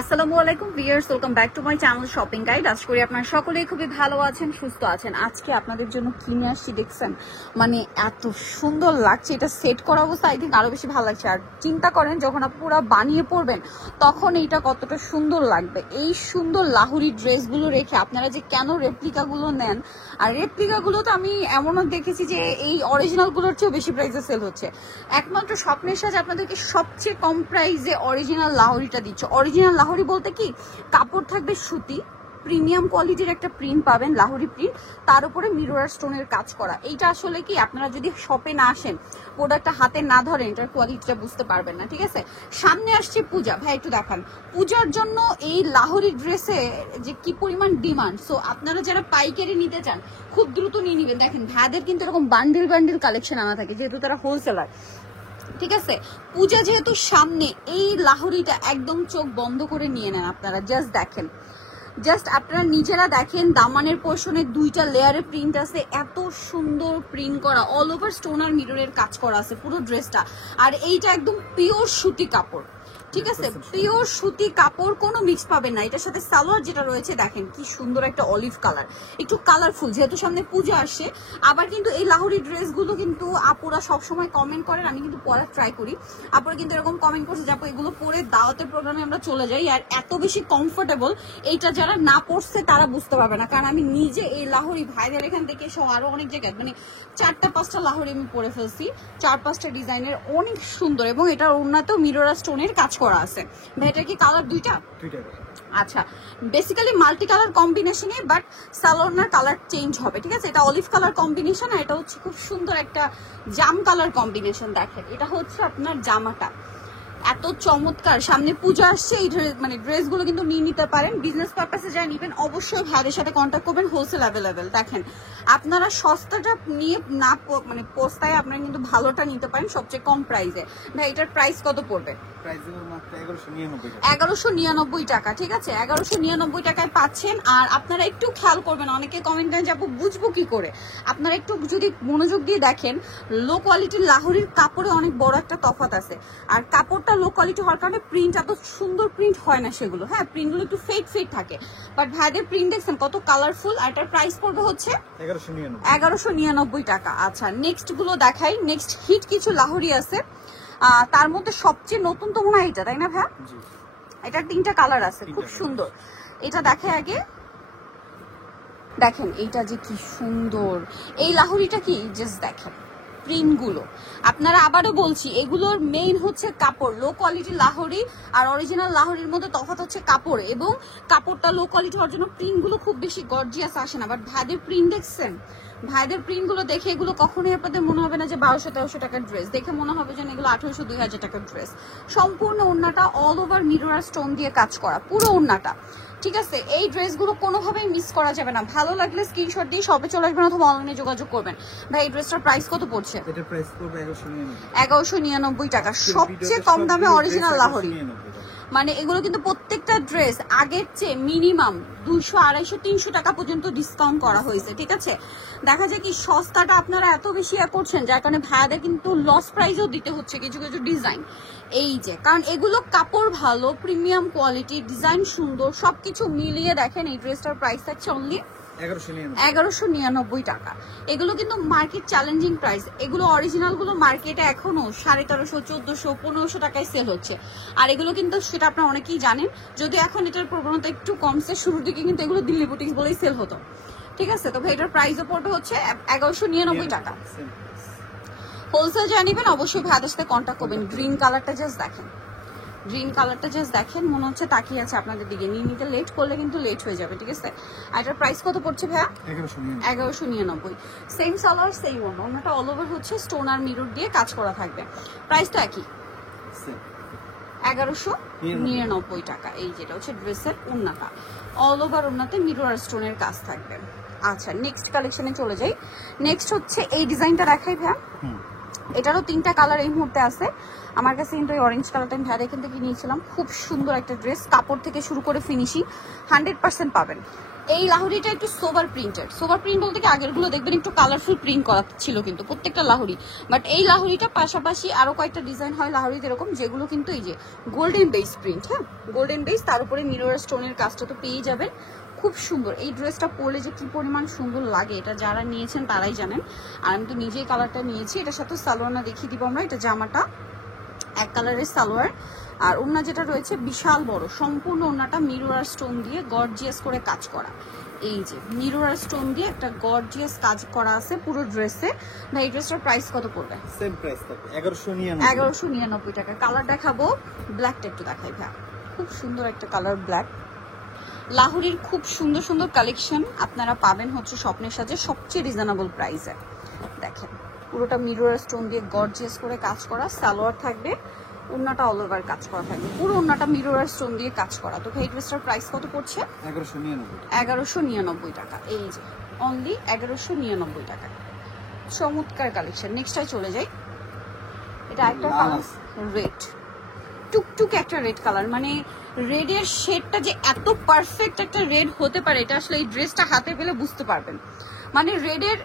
আসসালামু আলাইকুম viewers, welcome back to my channel shopping guide. আশা করি আপনারা সকলেই খুবই ভালো আছেন, সুস্থ আছেন। আজকে আপনাদের জন্য কিনে আসছি, দেখছেন মানে এত সুন্দর লাগছে। এটা সেট করা অবস্থা আই থিঙ্ক আরো বেশি ভালো লাগছে। আর চিন্তা করেন যখন আপনি পুরো বানিয়ে পড়বেন তখন এইটা কতটা সুন্দর লাগবে। এই সুন্দর লাহুরি ড্রেসগুলো রেখে আপনারা যে কেন রেপ্লিকাগুলো নেন, আর রেপ্লিকাগুলো তো আমি এমনও দেখেছি যে এই অরিজিনালগুলোর চেয়েও বেশি প্রাইসে সেল হচ্ছে। একমাত্র স্বপ্নের সাথে আপনাদেরকে সবচেয়ে কম প্রাইসে অরিজিনাল লাহুরিটা দিচ্ছে। অরিজিনাল লাহোরি বলতে কি, কাপড় থাকবে সুতি, প্রিমিয়াম কোয়ালিটির একটা প্রিন্ট পাবেন, লাহোরি প্রিন্ট, তার উপরে মিরর স্টোনের কাজ করা। এইটা আসলে কি, আপনারা যদি শপে না আসেন, প্রোডাক্টটা হাতে না ধরেন, এটার কোয়ালিটিটা বুঝতে পারবেন না। ঠিক আছে, সামনে আসছে পূজা, ভাই একটু দেখান পূজার জন্য এই লাহোরি ড্রেসে যে কি পরিমাণ ডিমান্ড। সো আপনারা যারা পাইকারি নিতে চান খুব দ্রুত নিয়ে নেবেন। দেখেন ভাইদের কিন্তু এরকম বান্ডিল বান্ডিল কালেকশন আনা থাকে, যেহেতু তারা হোলসেলার। ঠিক আছে, পূজা যেহেতু সামনে, এই লাহোরিটা একদম চোখ বন্ধ করে নিয়ে নেন আপনারা। জাস্ট দেখেন, জাস্ট আপনারা নিজেরা দেখেন, দামানের পোর্শনে দুইটা লেয়ারে প্রিন্ট আছে, এত সুন্দর প্রিন্ট করা, অল ওভার স্টোন আর মিররের কাজ করা আছে পুরো ড্রেসটা। আর এইটা একদম পিওর সুতি কাপড়, ঠিক আছে, পিওর সুতি কাপড়, কোনো মিক্স পাবেন না। এটার সাথে সালোয়ার যেটা রয়েছে দেখেন কি সুন্দর একটা অলিভ কালার, একটু কালারফুল, যেহেতু সামনে পূজা আসে। আবার কিন্তু এই লাহোরি ড্রেসগুলো কিন্তু আপুরা সবসময় কমেন্ট করেন, আমি কিন্তু পরার ট্রাই করি, আপুরা কিন্তু এরকম কমেন্ট করছে যে আপু এগুলো পরে দাওয়াতের প্রোগ্রামে আমরা চলে যাই, আর এত বেশি কমফোর্টেবল, এইটা যারা না পরছে তারা বুঝতে পারবে না। কারণ আমি নিজে এই লাহোরি ভাইদের এখান থেকে সহ আরো অনেক জায়গায়, মানে 4-5টা লাহোরি আমি পরে ফেলছি, 4-5টা ডিজাইনের, অনেক সুন্দর। এবং এটার ওড়নাতেও মিরর স্টোনের কাজ করা আছে। ভাই এটা কি কালার দুইটা? আচ্ছা, বেসিক্যালি মাল্টি কালার কম্বিনেশনে, বাট সালোয়ার কালার চেঞ্জ হবে। ঠিক আছে, এটা অলিভ কালার কম্বিনেশন, আর এটা হচ্ছে খুব সুন্দর একটা জাম কালার কম্বিনেশন। দেখেন এটা হচ্ছে আপনার জামাটা, এত চমৎকার। সামনে পূজা আসছে, এই মানে ড্রেসগুলো কিন্তু নিয়ে নিতে পারেন। বিজনেস পারপাসে যা নিবেন অবশ্যই ভাইদের সাথে কন্ট্যাক্ট করবেন, হোলসেল অ্যাভেলেবেল। দেখেন আপনারা সস্তাটা নিয়ে না, মানে পোস্তায় আপনারা কিন্তু ভালোটা নিতে পারেন সবচেয়ে কম প্রাইসে। ভাই এটার প্রাইস কত পড়বে? 1199 টাকা। ঠিক আছে, 1199 টাকায় পাচ্ছেন। আর আপনারা একটু খেয়াল করবেন, অনেকে কমেন্ট দেন যে আপু বুঝবো কি করে, আপনারা একটু যদি মনোযোগ দিয়ে দেখেন, লো কোয়ালিটির লাহোরির কাপড়ে অনেক বড় একটা তফাৎ আছে। আর কাপড়টা লো কোয়ালিটি হওয়ার কারণে প্রিন্ট এত সুন্দর প্রিন্ট হয় না সেগুলো, হ্যাঁ প্রিন্টগুলো একটু ফেক থাকে, বাট ভাইদের প্রিন্ট দেখছেন কত কালারফুল। আর এটার প্রাইস পড়বে হচ্ছে 1199 টাকা। আচ্ছা, নেক্সট গুলো দেখাই। নেক্সট হিট কিছু লাহোরি আছে, তার মধ্যে সবচেয়ে নতুন তো মনে হয় এটা, তাই না ভাই? এটার 3টা কালার আছে, খুব সুন্দর। এটা দেখে আগে, দেখেন এইটা যে কি সুন্দর। এই লাহোরিটা কি, জাস্ট দেখেন প্রিন্টগুলো। আপনারা আবারও বলছি, এগুলোর মেইন হচ্ছে কাপড়। লো কোয়ালিটি লাহোরি আর অরিজিনাল লাহোরির মধ্যে তফাৎ হচ্ছে কাপড়, এবং কাপড়টা লো কোয়ালিটি হওয়ার জন্য প্রিন্টগুলো খুব বেশি গর্জিয়াস আসে না। বাট ভাইদের প্রিন্ট দেখছেন, ভাইদের প্রিন্টগুলো দেখে এগুলো কখনোই আপনাদের মনে হবে না যে 1200-1300 টাকার ড্রেস, দেখে মনে হবে যে এগুলো 1800-2000 টাকার ড্রেস। সম্পূর্ণ ওড়নাটা অল ওভার মিরর স্টোন দিয়ে কাজ করা, পুরো ওড়নাটা। ঠিক আছে, এই ড্রেসগুলো কোনোভাবেই মিস করা যাবে না। ভালো লাগলে স্ক্রিনশট দিয়ে শপে চলে আসবেন অথবা অনলাইনে যোগাযোগ করবেন। ভাই এই ড্রেসটার প্রাইস কত পড়ছে? এটা প্রাইস পড়বে 1199 টাকা, সবচেয়ে কম দামে অরিজিনাল লাহোরি। মানে এগুলো কিন্তু প্রত্যেকটা ড্রেস আগের চেয়ে মিনিমাম 200, 250, 300 টাকা পর্যন্ত ডিসকাউন্ট করা হয়েছে। ঠিক আছে, দেখা যায় কি সস্তাটা আপনারা এত বেশি করছেন, যার কারণে ভাইয়াদের কিন্তু লস প্রাইসও দিতে হচ্ছে কিছু কিছু ডিজাইন। এই যে, কারণ এগুলো কাপড় ভালো, প্রিমিয়াম কোয়ালিটি, ডিজাইন সুন্দর, সবকিছু মিলিয়ে দেখেন এই ড্রেসটার প্রাইস থাকছে অনলি 1199 টাকা। এগুলো কিন্তু মার্কেট চ্যালেঞ্জিং প্রাইস। এগুলো অরিজিনাল গুলো মার্কেটে এখনো 1350, 1400, 1500 টাকায় সেল হচ্ছে। আর এগুলো কিন্তু, সেটা আপনারা অনেকেই জানেন, যদি এখন এটার প্রবণতা একটু কমছে, শুরুর দিকে কিন্তু এগুলো দিল্লি বুটিক্স বলেই সেল হতো। ঠিক আছে, তো এটার প্রাইসও পড়বে হচ্ছে 1199 টাকা। হোলসেল জানিবেন অবশ্যই ভাইদের সাথে কন্ট্যাক্ট করবেন। গ্রিন কালারটা জাস্ট দেখেন, গ্রিন কালারটা জাস্ট দেখেন, মনে হচ্ছে তাকিয়ে আছে আপনাদের দিকে। নিয়ে নিতে লেট করলে কিন্তু লেট হয়ে যাবে। ঠিক আছে, আর এটার প্রাইস কত পড়ছে ভাইয়া? 1199। সেম সালোয়ার, সেম ওড়নাটা অল ওভার হচ্ছে স্টোন আর মিরর দিয়ে কাজ করা থাকবে। প্রাইস তো একই, 1199 টাকা। এই যেটা হচ্ছে ড্রেসের ওড়নাটা, অল ওভার ওড়নাতে মিরর আর স্টোনের কাজ থাকবে। আচ্ছা, নেক্সট কালেকশনে চলে যাই। নেক্সট হচ্ছে এই ডিজাইনটা দেখাই ভাইয়া। এটারও 3টা কালার এই মুহূর্তে আছে আমার কাছে, কিন্তু এই অরেঞ্জ কালারটা আমি ভাইয়া এখান থেকে নিয়েছিলাম। খুব সুন্দর একটা ড্রেস, কাপড় থেকে শুরু করে ফিনিশিং 100% পাবেন। এই লাহুরিটা একটু সোভার প্রিন্টেড। সোভার প্রিন্ট বলতে কি আগের গুলো দেখবেন একটু কালারফুল প্রিন্ট করা ছিল কিন্তু প্রত্যেকটা লাহুরি, বাট এই লাহুরিটা পাশাপাশি আরো কয়েকটা ডিজাইন হয় লাহুরিতে এরকম, যেগুলো কিন্তু এই যে গোল্ডেন বেস প্রিন্ট, হ্যাঁ গোল্ডেন বেস, তার উপরে মিরর স্টোনের কাজটা তো পেয়ে যাবেন। খুব সুন্দর এই ড্রেসটা পরলে যে কি পরিমাণ সুন্দর লাগে এটা যারা নিয়েছেন তারাই জানেন। আর আমি তো নিজেই কালারটা নিয়েছি। এটার সাথে সালোয়ারটা দেখিয়ে দিব আমরা। এটা জামাটা এক কালারের সালোয়ার, আর ওড়না যেটা রয়েছে বিশাল বড়, সম্পূর্ণ ওড়নাটা মিরর আর স্টোন দিয়ে গর্জিয়াস করে কাজ করা। এই যে মিরর আর স্টোন দিয়ে একটা গর্জিয়াস কাজ করা আছে পুরো ড্রেসে। ভাই এই ড্রেসটার প্রাইস কত পড়বে? সেম প্রাইস থাকবে 1199। 1199 টাকা। কালার দেখাবো, ব্ল্যাকটা একটু দেখাই ভাই। খুব সুন্দর একটা কালার ব্ল্যাক। লাহুরির খুব সুন্দর সুন্দর কালেকশন আপনারা পাবেন হচ্ছে স্বপ্নের সাজে সবচেয়ে রিজনেবল প্রাইসে। দেখেন পুরোটা মিরর স্টোন দিয়ে গর্জিয়াস করে কাজ করা, সালোয়ার থাকবে, ওড়নাটা অল ওভার কাজ করা থাকবে, পুরো ওড়নাটা মিরর স্টোন দিয়ে কাজ করা। তো এই ড্রেসটার প্রাইস কত পড়ছে? 1199 টাকা। এই যে অনলি 1199 টাকা। চমৎকার কালেকশন। নেক্সটটাই চলে যাই। এটা একটা কালার রেড, টুকটুক একটা রেড কালার, মানে রেডের শেডটা যে এত পারফেক্ট একটা রেড হতে পারে এটা আসলে এই ড্রেসটা হাতে পেলে বুঝতে পারবেন। মানে রেডের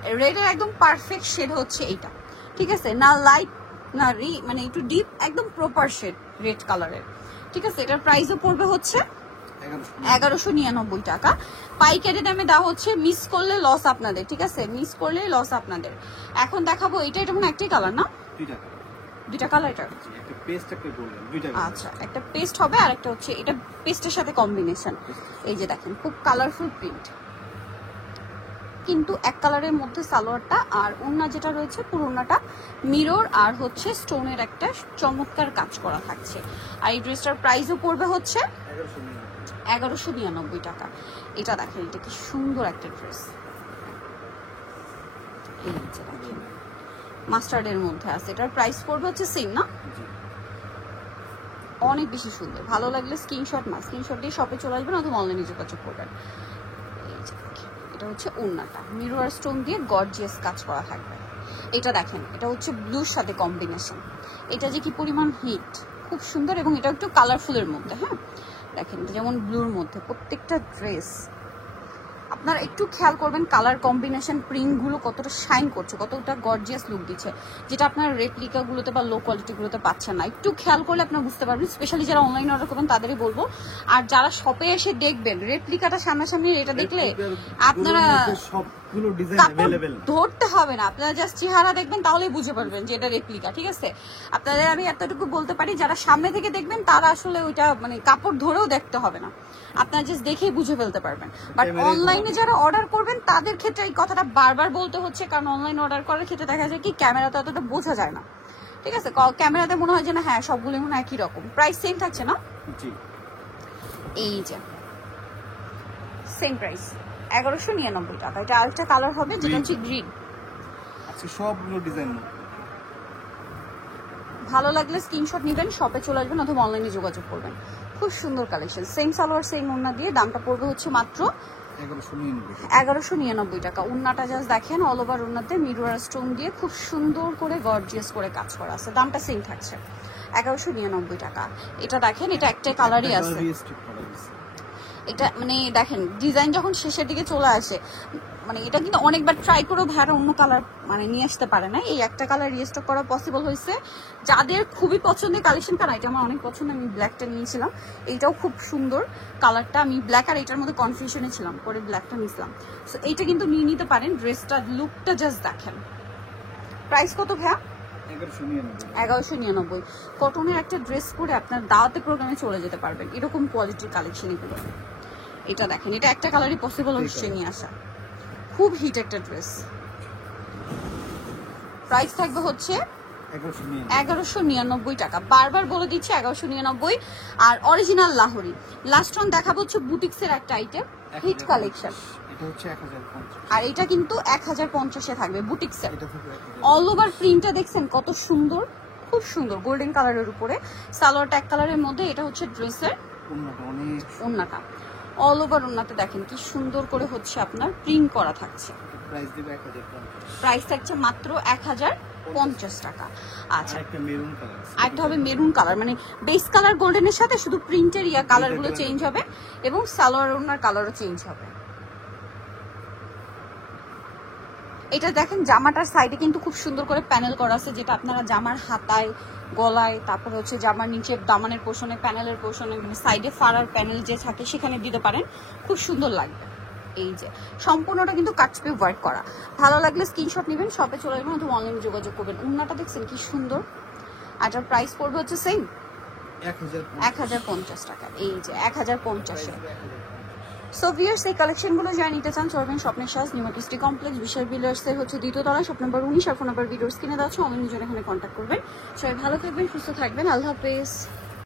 একদম পারফেক্ট শেড হচ্ছে এইটা, ঠিক আছে, না লাইট না মানে একটু ডিপ, একদম প্রপার শেড রেড কালারের, ঠিক আছে। এটার প্রাইসও পড়বে হচ্ছে 1199 টাকা। পাইকারি দামে দেওয়া হচ্ছে, মিস করলে লস আপনাদের, ঠিক আছে, মিস করলে লস আপনাদের। এখন দেখাবো এটা মানে একটাই কালার না, দুইটা কালার। এটা একটা পেস্ট একটা গোল্ডেন, দুইটা আচ্ছা একটা পেস্ট হবে আর একটা হচ্ছে এটা পেস্টের সাথে কম্বিনেশন। এই যে দেখেন খুব কালারফুল প্রিন্ট, কিন্তু এক কালারের মধ্যে সালোয়ারটা, আর ওড়না যেটা রয়েছে পুরো ওড়নাটা মিরর আর হচ্ছে স্টোনের একটা চমৎকার কাজ করা থাকছে। আর এই ড্রেসটার প্রাইসও পড়বে হচ্ছে 1199 টাকা। এটা দেখেন এটা কি সুন্দর একটা ড্রেস। এই যে দেখেন মাস্টার্ডের মধ্যে আছে, এটার প্রাইস পড়বে হচ্ছে সেম না, অনেক বেশি সুন্দর। ভালো লাগলে স্ক্রিনশট দিয়ে শপে চলে আসবেন অথবা অনলাইনে যোগাযোগ করবেন। এটা হচ্ছে ওড়নাটা মিরর স্টোন দিয়ে গর্জিয়াস কাজ করা থাকবে। এটা দেখেন এটা হচ্ছে ব্লুর সাথে কম্বিনেশন, এটা যে কি পরিমাণ হিট, খুব সুন্দর। এবং এটা একটু কালারফুলের মধ্যে, হ্যাঁ দেখেন এটা যেমন ব্লুর মধ্যে প্রত্যেকটা ড্রেস আপনারা একটু খেয়াল করবেন কালার কম্বিনেশন, প্রিন্টগুলো কতটা শাইন করছে, কতটা গর্জিয়াস লুক দিচ্ছে, যেটা আপনার রেপ্লিকাগুলোতে বা লো কোয়ালিটিগুলোতে পাচ্ছেন না। একটু খেয়াল করলে আপনারা বুঝতে পারবেন, স্পেশালি যারা অনলাইন অর্ডার করবেন তাদেরই বলবো। আর যারা শপে এসে দেখবেন রেপ্লিকাটা সামনাসামনি, এটা দেখলে আপনারা সবগুলো ডিজাইন अवेलेबल ধরতে হবে না, আপনারা জাস্ট চেহারা দেখবেন তাহলেই বুঝে পারবেন যে এটা রেপ্লিকা, ঠিক আছে। আপনাদের আমি এতটুকু বলতে পারি যারা সামনে থেকে দেখবেন তারা আসলে ওইটা মানে কাপড় ধরেও দেখতে হবে না, আপনারা জাস্ট দেখেই বুঝে ফেলতে পারবেন। বাট অনলাইনে যারা অর্ডার করবেন তাদের ক্ষেত্রে এই কথাটা বারবার বলতে হচ্ছে, কারণ অনলাইন অর্ডার করার ক্ষেত্রে দেখা যায় কি ক্যামেরাতে অতটা বোঝা যায় না, ঠিক আছে। ক্যামেরাতে মনে হয় যে না হ্যাঁ সবগুলো মনে একই রকম, প্রাইস সেম থাকছে না। জি এই যে সেম প্রাইস 1199 টাকা। এটা আরেকটা কালার হবে যেটা হচ্ছে গ্রিন। আচ্ছা সবগুলো ডিজাইন ভালো লাগলে স্ক্রিনশট নেবেন, শপে চলে আসবেন অথবা অনলাইনে যোগাযোগ করবেন। খুব সুন্দর কালেকশন, সেম সালোয়ার সেম ওড়না দিয়ে। দামটা পড়বে হচ্ছে মাত্র 1199 টাকা। ওড়নাটা জাস্ট দেখেন অল ওভার ওড়নাতে মিরর স্টোন দিয়ে খুব সুন্দর করে গর্জিয়াস করে কাজ করা আছে। দামটা সেম থাকছে 1199 টাকা। এটা দেখেন এটা একটা কালারই আছে, এটা মানে দেখেন ডিজাইন যখন শেষের দিকে চলে আসে, মানে এটা কিন্তু অনেকবার ট্রাই করেও ভাইরা অন্য কালার মানে নিয়ে আসতে পারে না, এই একটা কালার রিস্টক করা পসিবল হয়েছে। যাদের খুবই পছন্দের কালেকশন, কারণ এটা আমার অনেক পছন্দ, আমি ব্ল্যাকটা নিয়েছিলাম, এইটাও খুব সুন্দর কালারটা। আমি ব্ল্যাক আর এটার মধ্যে কনফিউশনে ছিলাম, পরে ব্ল্যাকটা নিয়েছিলাম। সো এইটা কিন্তু নিয়ে নিতে পারেন। ড্রেসটা লুকটা জাস্ট দেখেন। প্রাইস কত ভাইয়া? 1199। কটনের একটা ড্রেস পরে আপনার দাওয়াতে প্রোগ্রামে চলে যেতে পারবেন, এরকম কোয়ালিটির কালেকশন এগুলো। এটা দেখেন এটা একটা কালারই পসিবল হচ্ছে নিয়ে আসা, খুব হিট একটা ড্রেস। প্রাইস থাকবে হচ্ছে 1199 টাকা। বারবার বলে দিচ্ছি 1199। আর অরিজিনাল লাহোরি। লাস্ট ওয়ান দেখাবো হচ্ছে বুটিক্সের একটা আইটেম, হিট কালেকশন। এটা হচ্ছে 1050 আর এটা কিন্তু 1050 এ থাকবে বুটিক্সের। অল ওভার প্রিন্টটা দেখছেন কত সুন্দর, খুব সুন্দর গোল্ডেন কালারের উপরে, সালোয়ারটা এক কালারের মধ্যে। এটা হচ্ছে ড্রেসের ওন্নাটা, অল ওভার ওন্নাতে দেখেন কি সুন্দর করে হচ্ছে আপনার প্রিন্ট করা থাকছে। প্রাইস থাকছে মাত্র 1050 টাকা। আচ্ছা একটা হবে মেরুন কালার, মানে বেস কালার গোল্ডেনের সাথে শুধু প্রিন্টের কালারগুলো চেঞ্জ হবে এবং সালোয়ার ওন্নার কালারও চেঞ্জ হবে। এটা দেখেন জামাটার সাইডে কিন্তু খুব সুন্দর করে প্যানেল করা আছে, যেটা আপনারা জামার হাতায়, গলায়, তারপরে হচ্ছে জামার নিচে দামানের পোর্শনে, প্যানেলের পোর্শনে, মানে সাইডে ফাড়ার প্যানেল যে থাকে সেখানে দিতে পারেন, খুব সুন্দর লাগবে। এই যে সম্পূর্ণটা কিন্তু কাটছপি ওয়ার্ক করা। ভালো লাগলে স্ক্রিনশট নেবেন, শপে চলে যাবেন অথবা অনলাইনে যোগাযোগ করবেন। উন্নাটা দেখছেন কি সুন্দর, আর এটার প্রাইস পড়বে হচ্ছে সেম 1050 টাকা। এই যে 1050-এ। সো ভিউয়ার্স, এই কালেকশনগুলো যারা নিতে চান চলবেন স্বপ্নের সাজ, নিউমার্টিস্টি কমপ্লেক্স, বিশাল বিল্ডার্সের হচ্ছে দ্বিতীয় তলায়, শপ নম্বর 19, আর ফোন নাম্বার ভিডিওস কিনে দেওয়া আছে, অনলাইনে জন্য এখানে কন্ট্যাক্ট করবেন। সবাই ভালো থাকবেন, সুস্থ থাকবেন, আল্লাহ হাফেজ।